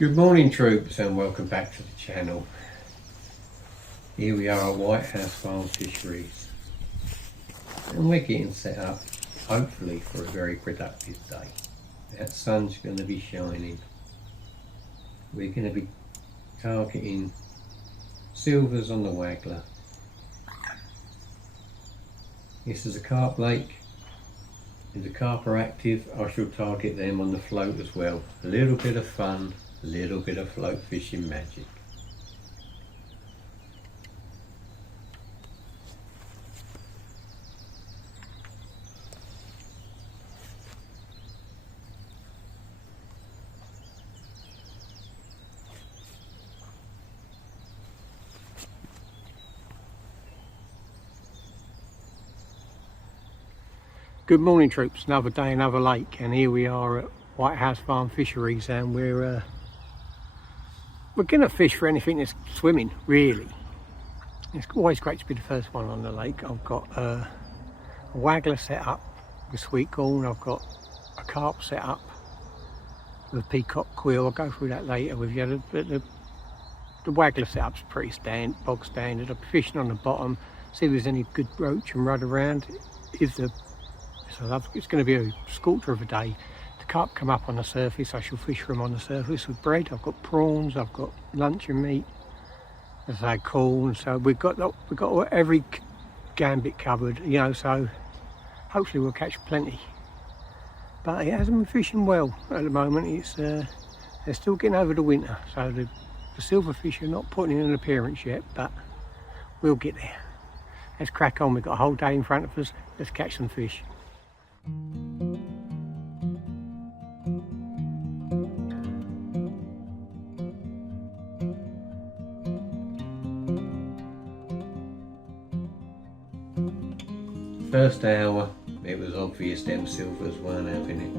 Good morning troops and welcome back to the channel. Here we are at White House Farm Fisheries and we're getting set up hopefully for a very productive day. That sun's going to be shining. We're going to be targeting silvers on the waggler. This is a carp lake. If the carp are active, I shall target them on the float as well. A little bit of fun, a little bit of float fishing magic. Good morning troops, another day, another lake, and here we are at White House Farm Fisheries, and we're going to fish for anything that's swimming, really. It's always great to be the first one on the lake. I've got a waggler set up with sweet corn, I've got a carp set up with a peacock quill. I'll go through that later with you. The waggler setup's pretty bog standard. I'll be fishing on the bottom, see if there's any good roach and rud around. It's going to be a scorcher of a day. The carp come up on the surface, I shall fish for them on the surface with bread. I've got prawns, I've got luncheon meat, as I say, corn. So we've got every gambit covered, you know. So hopefully we'll catch plenty. But it hasn't been fishing well at the moment. It's they're still getting over the winter, so the silverfish are not putting in an appearance yet, but we'll get there. Let's crack on. We've got a whole day in front of us. Let's catch some fish. First hour, it was obvious them silvers weren't having it.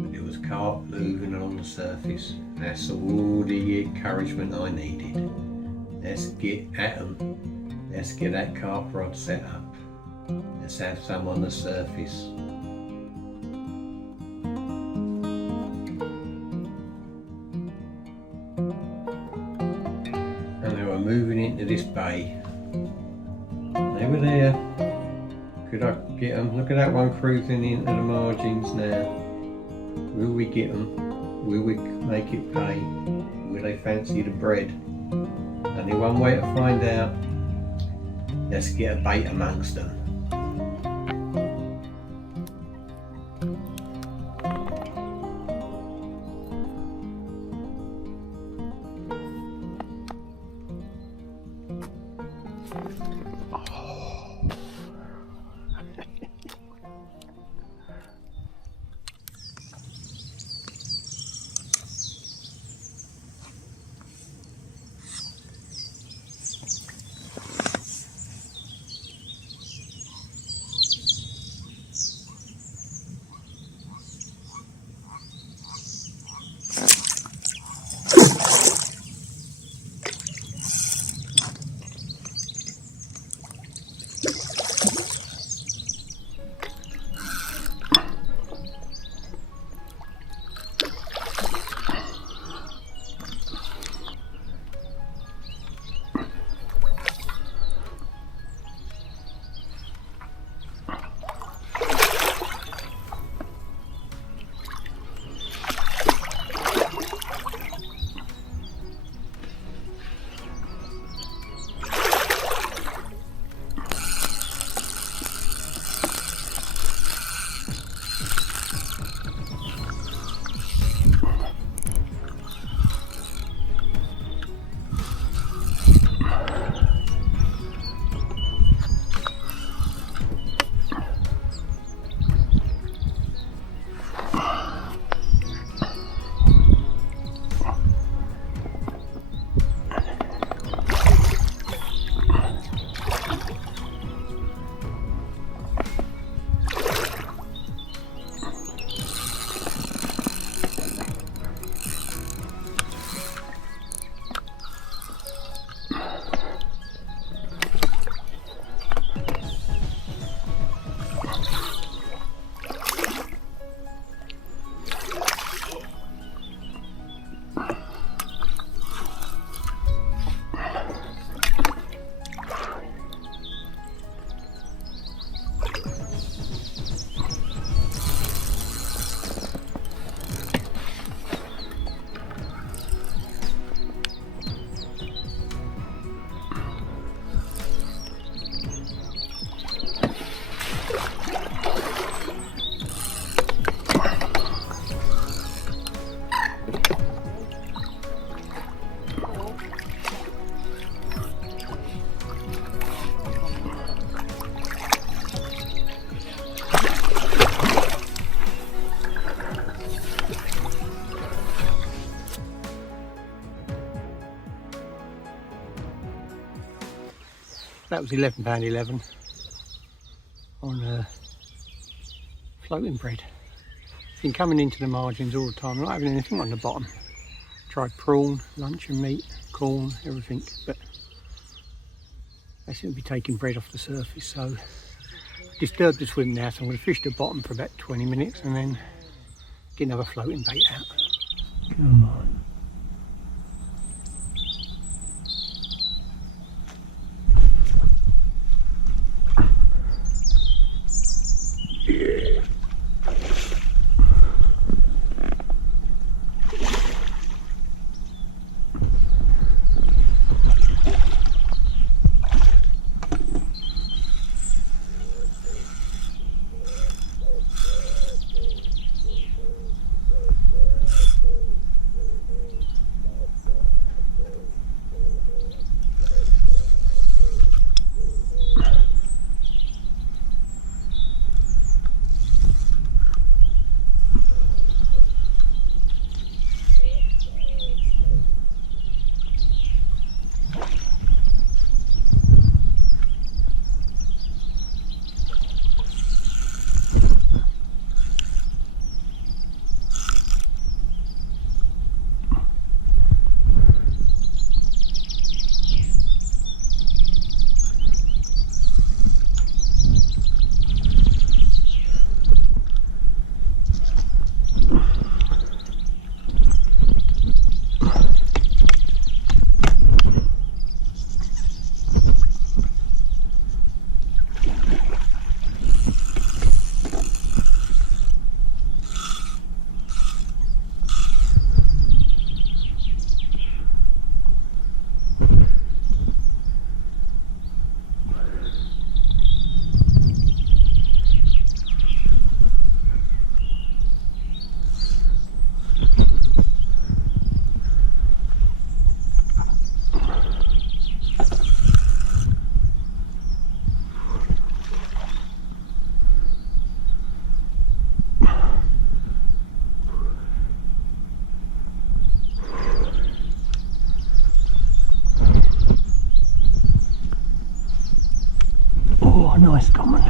But it was carp moving along the surface. That's all the encouragement I needed. Let's get at them. Let's get that carp rod set up. Let's have some on the surface. And they were moving into this bay. They were there. Could I get them? Look at that one cruising into the margins now. Will we get them? Will we make it pay? Will they fancy the bread? Only one way to find out. Let's get a bait amongst them. That was £11.11 on floating bread. Been coming into the margins all the time, not having anything on the bottom. Tried prawn, lunch and meat, corn, everything, but they seem to be taking bread off the surface, so disturbed the swim now, so I'm going to fish the bottom for about 20 minutes and then get another floating bait out. Come on. Oh, nice common.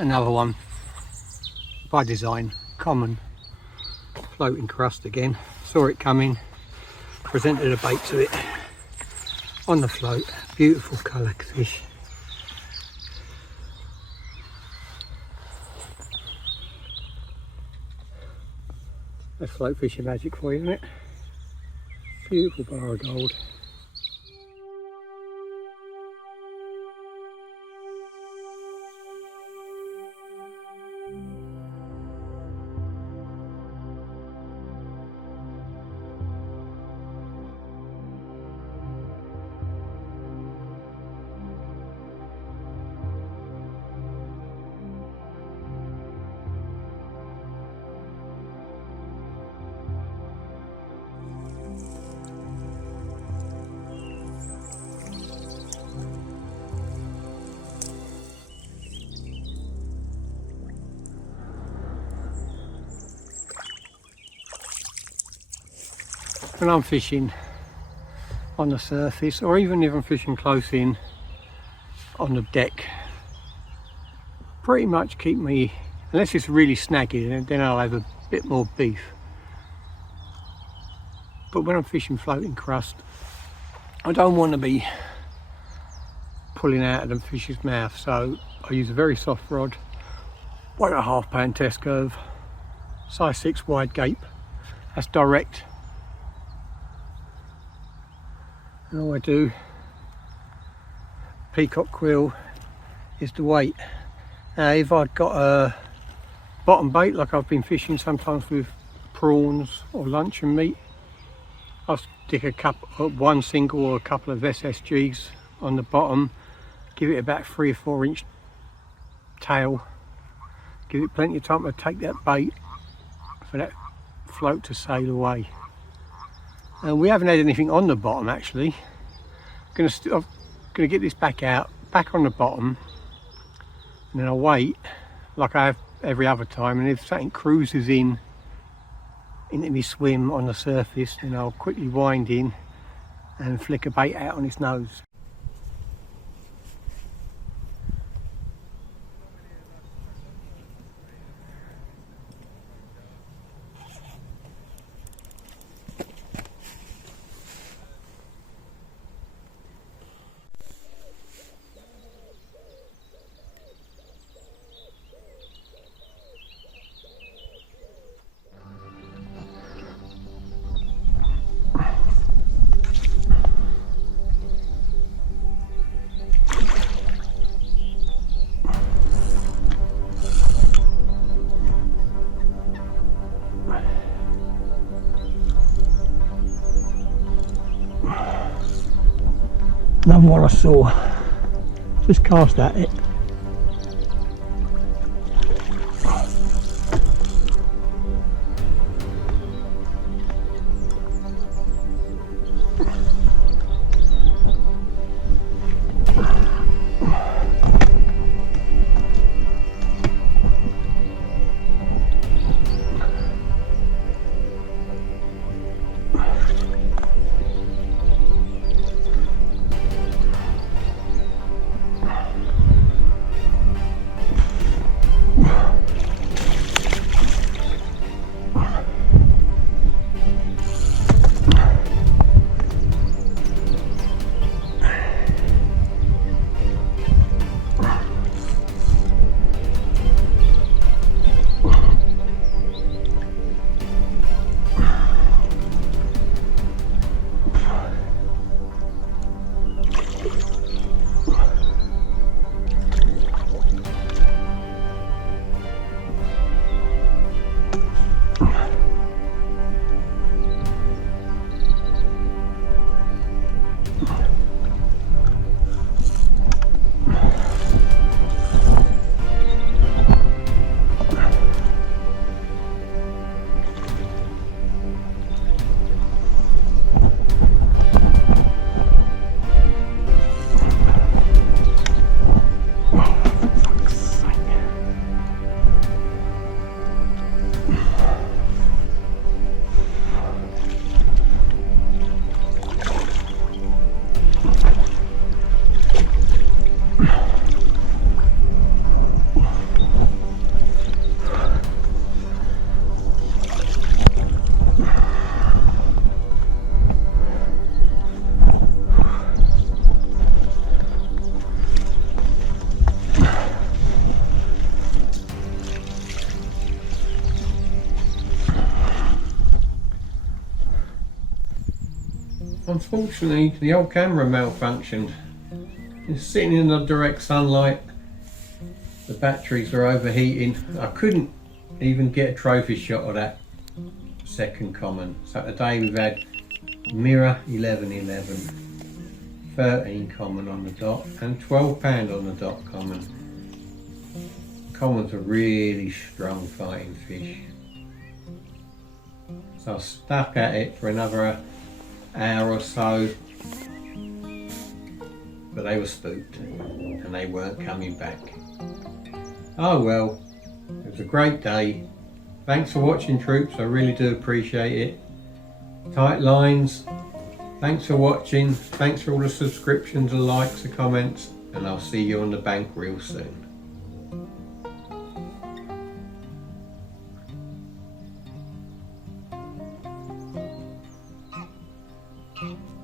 Another one, by design, common floating crust again. Saw it coming, presented a bait to it on the float. Beautiful colour fish. That's float fishing magic for you, isn't it? Beautiful bar of gold. When I'm fishing on the surface, or even if I'm fishing close in on the deck, pretty much keep me, unless it's really snaggy, then I'll have a bit more beef. But when I'm fishing floating crust, I don't want to be pulling out of the fish's mouth, so I use a very soft rod, 1.5 pound test curve, size 6 wide gape. That's direct. And all I do peacock quill is the weight. Now if I'd got a bottom bait like I've been fishing sometimes with prawns or luncheon meat, I'll stick one single or a couple of SSGs on the bottom, give it about 3 or 4 inch tail, give it plenty of time to take that bait for that float to sail away. And we haven't had anything on the bottom actually. I'm gonna get this back on the bottom, and then I'll wait like I have every other time, and if something cruises into me swim on the surface, then I'll quickly wind in and flick a bait out on its nose. Another one I saw, just cast at it. Unfortunately, the old camera malfunctioned. It's sitting in the direct sunlight. The batteries are overheating. I couldn't even get a trophy shot of that second common. So today we've had mirror 1111, 13 common on the dot, and 12 pound on the dot common. Commons are really strong fighting fish. So I stuck at it for another hour or so, but they were spooked and they weren't coming back. Oh well, it was a great day. Thanks for watching, troops, I really do appreciate it. Tight lines, thanks for watching, thanks for all the subscriptions, the likes, the comments, and I'll see you on the bank real soon. Okay.